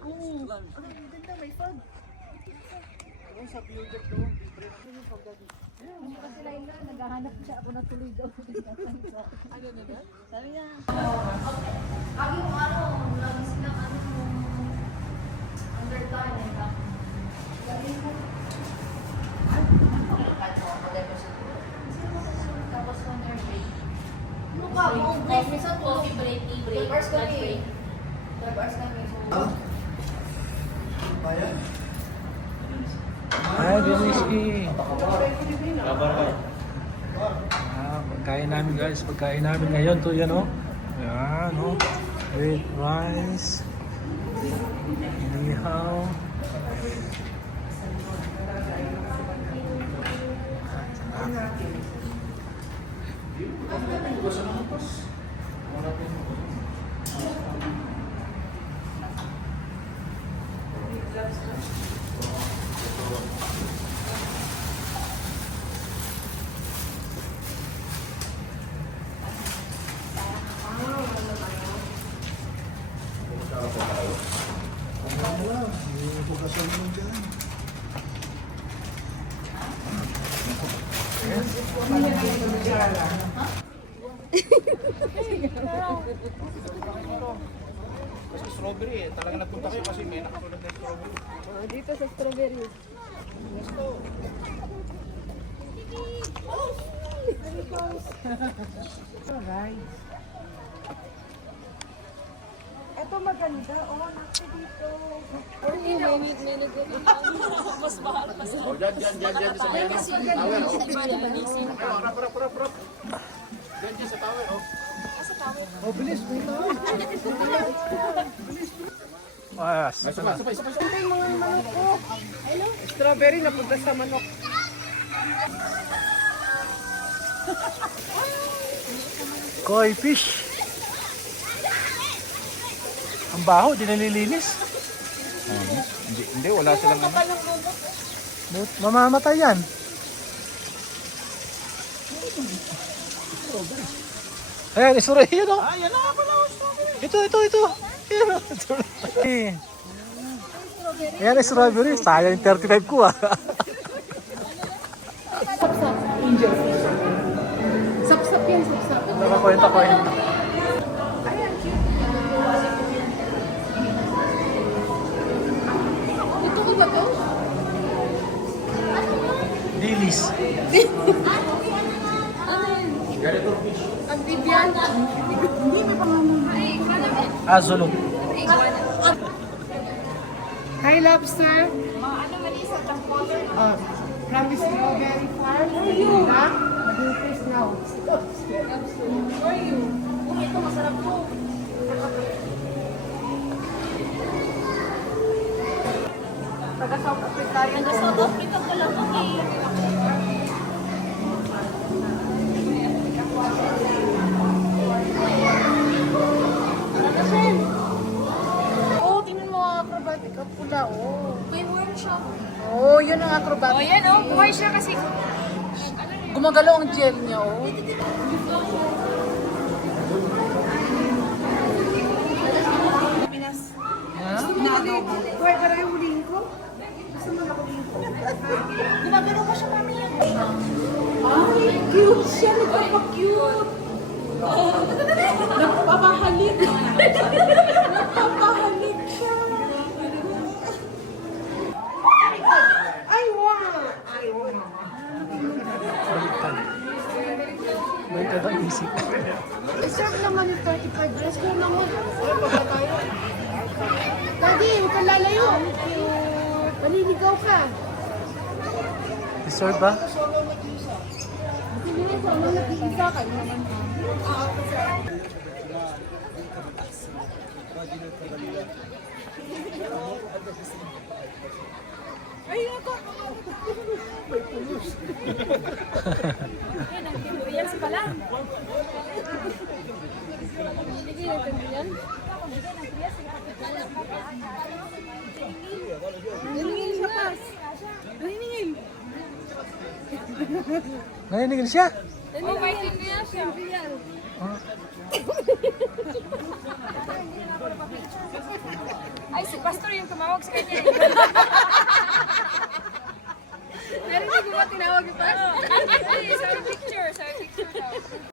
Oo. Ang ganda, may fog. Sa view deck doon, libre na yung fog dati. Kasi Laila, naghahanap siya ako na tuloy daw. Ano na ba? Sabi niya, lagi mo lagi silang undertime eh ka. Lagi mo, tapos on your break. Ano ka, buong break, minsan coffee break, tea break, lunch break. 12 hours kami. Bayan? Ay, Deniski. Pagkain namin guys, pagkain namin ngayon to yan o. Yan o. With rice. Inihaw. Kasi strawberry eh. Talaga nagpunta kayo kasi may nakatulad na strawberry. Dito sa strawberry. Alright. Ito maganda. Oh, naku dito. Oh, dyan sa bayan. Tower, oh. Rap. Dyan sa tower, oh. Oh, bilis. Mas. Sabay. Ito yung mga manok ko. Strawberry napunta sa manok. Koi fish. Ang baho, di nalilinis. Hindi, wala silang ano. Mamamatay yan. Ayan, isura yun o. Ah, yan na nga pala, strawberry. Ito. Ayan, strawberry. Ayan, strawberry. Sayang yung 35 ko ah. Sapsap yan, sapsap. Nakakwenta ko eh. Ito ko ba to? Dilis. Amphibian? Hindi, may pangalan. Ay, Azulog. Hi, lobster. ano Marisa, tampoler? Oh, from the strawberry farm. Manila. Business now. For you. Uy, ito masarap to. Taga-South Africa yun. Nag-South Africa ko lang kami. Oh, tingnan mo ang acrobatic. Ang pula, oh. May worm siya. Oh, yun ang acrobatic. Oh, yan oh. Buhay siya kasi. Gumagalaw ang gel niya, oh. Wait, para yung huling ko? Gusto mo na huling ko? Gumagano pa siya mami yan. Ay, cute siya. Nagpapa-cute. Nagpapahalik. Nagpapahalik siya. Ay, wow. Ay, wow. Baliktad. Baliktad ang isip. Isang naman yung 35 dress ko naman. Daddy, huwag kang lalayo. Maliligaw ka. Resort ba? Hindi sa mga nag-iisa ka. Ay, ako. Yan, ang timurians pala. Hindi kayo timurian? Naningil siya, Pas. Naningil. Nainig siya. Oh, may tingnan siya. Ah. Ay, si Pastor yung tumawag sa kanya. Narinig mo ba tinawag yung Pastor? Ay, sabi ko,